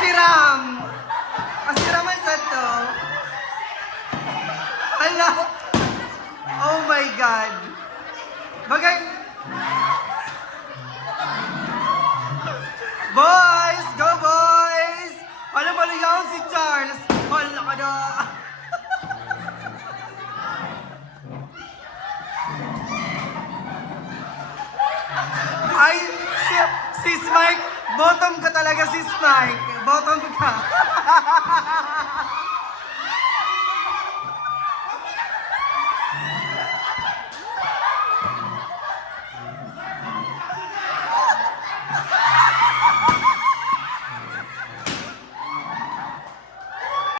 siram. Pasiraman sa to. Oh. Hala. Oh my God. Bagay. Boys! Go boys! Ano maligaw si Charles? Hala ka na. Ay, si, si Smike Bottom ka talaga sis Mike. Bottom ka.